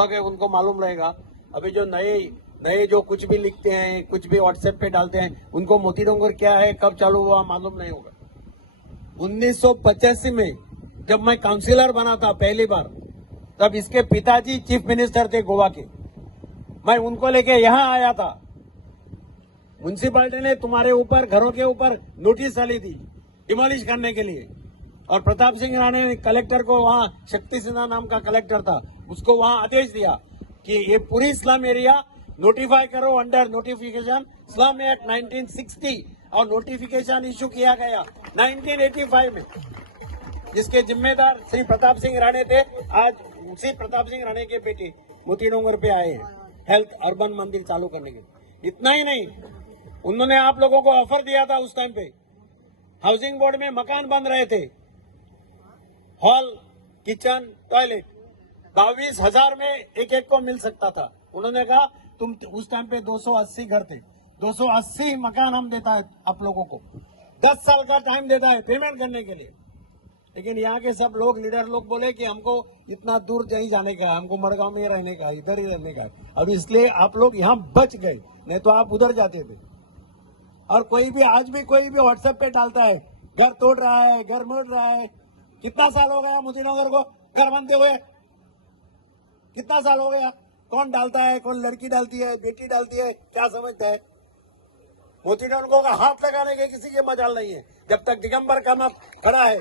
Blog है उनको मालूम रहेगा। अभी जो नए जो कुछ भी लिखते हैं, कुछ भी व्हाट्सएप पे डालते हैं, उनको मोती डोंगर क्या है, कब चालू हुआ मालूम नहीं होगा। 1985 में जब मैं काउंसिलर बना था पहली बार, तब इसके पिताजी चीफ मिनिस्टर थे गोवा के। मैं उनको लेके यहाँ आया था। म्युनिसिपालिटी ने तुम्हारे ऊपर, घरों के ऊपर नोटिस डाली थी डिमोलिश करने के लिए, और प्रताप सिंह राणे ने कलेक्टर को, वहां शक्ति सिन्हा नाम का कलेक्टर था, उसको वहां आदेश दिया कि ये पूरी स्लम एरिया नोटिफाई करो अंडर नोटिफिकेशन स्लम एक्ट 1960, और नोटिफिकेशन इश्यू किया गया 1985 में, जिसके जिम्मेदार श्री प्रताप सिंह राणे थे। आज उसी प्रताप सिंह राणे के बेटे मोती डोंगर पे आए हैं हेल्थ अर्बन मंदिर चालू करने के लिए। इतना ही नहीं, उन्होंने आप लोगों को ऑफर दिया था उस टाइम पे, हाउसिंग बोर्ड में मकान बन रहे थे, हॉल, किचन, टॉयलेट 22,000 में एक एक को मिल सकता था। उन्होंने कहा तुम, उस टाइम पे 280 घर थे, 280 मकान हम देता है आप लोगों को, 10 साल का टाइम देता है पेमेंट करने के लिए। लेकिन यहाँ के सब लोग, लीडर लोग बोले कि हमको इतना दूर नहीं जाने का, हमको मड़गांव में रहने का, इधर ही रहने का। अब इसलिए आप लोग यहाँ बच गए, नहीं तो आप उधर जाते थे। और कोई भी, आज भी कोई भी व्हाट्सएप पे डालता है घर तोड़ रहा है, घर मोड़ रहा है। कितना साल हो गया मोती डोंगर को घर बनते हुए? कितना साल हो गया? कौन डालता है, कौन लड़की डालती है, बेटी डालती है, क्या समझता है? मोती डोंगर का हाथ लगाने के किसी के मजाल नहीं है। जब तक दिगंबर का नाम खड़ा है,